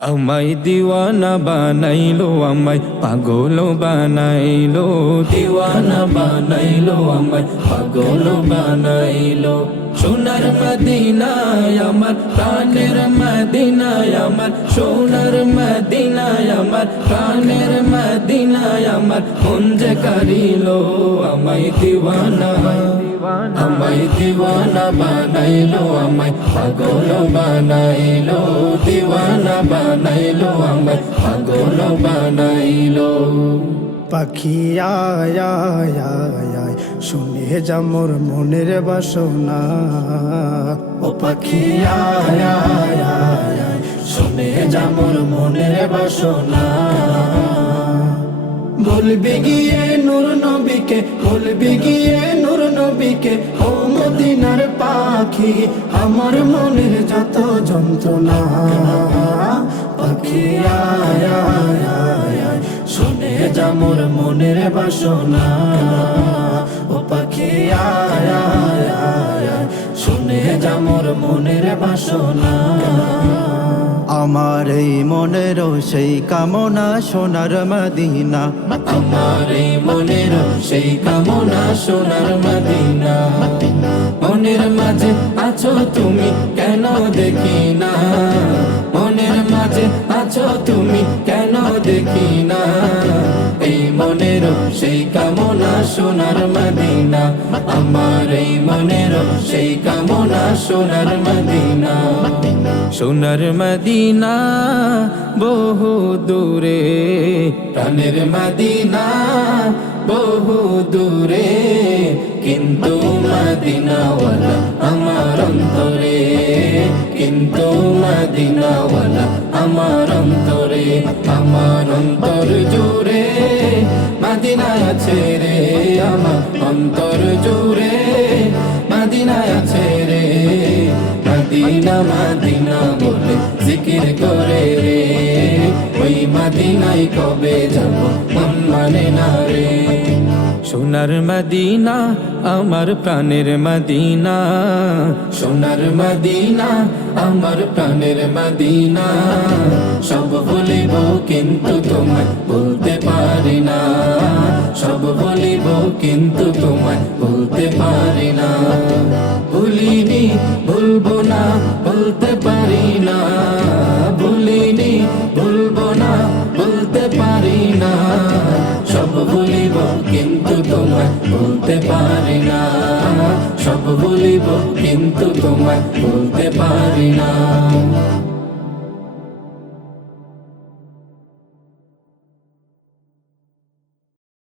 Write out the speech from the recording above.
আমায় দিওয়ানা বানাইলো, আমায় পাগল বানাইলো, দিওয়ানা বানাইলো, আমায় পাগল বানাইলো। সোনার মদিনায় আমার, প্রাণের মদিনায় আমার, সোনার মদিনায় আমার, প্রাণের মদিনায় আমার, মন যে কারিলো আমায় দিওয়ানা, আমায় দিওয়ানা বানাইলো, আমায় পাগল বানাইলো, দিওয়ানা বানাইলো, আমায় পাগল বানাইলো। পাখি আয় আয় আয় আয়, শুনে যা মোর মনের বাসনা। ও পাখি আয় আয় আয় আয়, শুনে যা মোর মনের বাসনা। বলবি গিয়ে নূর নবীকে, বলবি গিয়ে নূর নবীকে, ও মদিনার পাখি আমার মনের যত যন্ত্রণা। পাখি আয় আয় আয় আয়, শুনে যা মোর মনের বাসনা। ও পাখি আয় আয় আয় আয়, শুনে যা মোর মনের বাসনা। আমার এই মনের সেই কামনা সোনার মদিনা, আমার এই মনের সেই কামনা সোনার মদিনা। মনের মাঝে আছো তুমি কেন দেখি না, মনের মাঝে আছো তুমি কেন দেখি না। এই মনের সেই কামনা সোনার মদিনা, আমার এই মনের সেই কামনা সোনার মদিনা। সোনার মদিনা বহু দূরে, প্রাণের মদিনা বহু দূরে, কিন্তু মদিনাওয়ালা আমার অন্তরে, কিন্তু মদিনাওয়ালা আমার অন্তরে। আমার অন্তর জুড়ে মদিনায় আছে রে, আমার অন্তর জুড়ে মদিনায় আছে রে। মদিনা মদিনা বলে জিকির করে রে, ওই মদিনায় কবে যাব মন মানে না রে। সোনার মদিনা আমার প্রাণের মদিনা, সোনার মদিনা আমার প্রাণের মদিনা। সব বলিব কিন্তু তোমায় বলতে পারি না, সব বলিব কিন্তু তোমায় বলতে পারি না। ভুলিনি ভুলবো না বলতে পারি না, ভুলিনি ভুলবো না বলতে পারি না। সব ভুলিব কিন্তু তোমায় বলতে পারি না, সব ভুলিব কিন্তু তোমায় বলতে পারি না।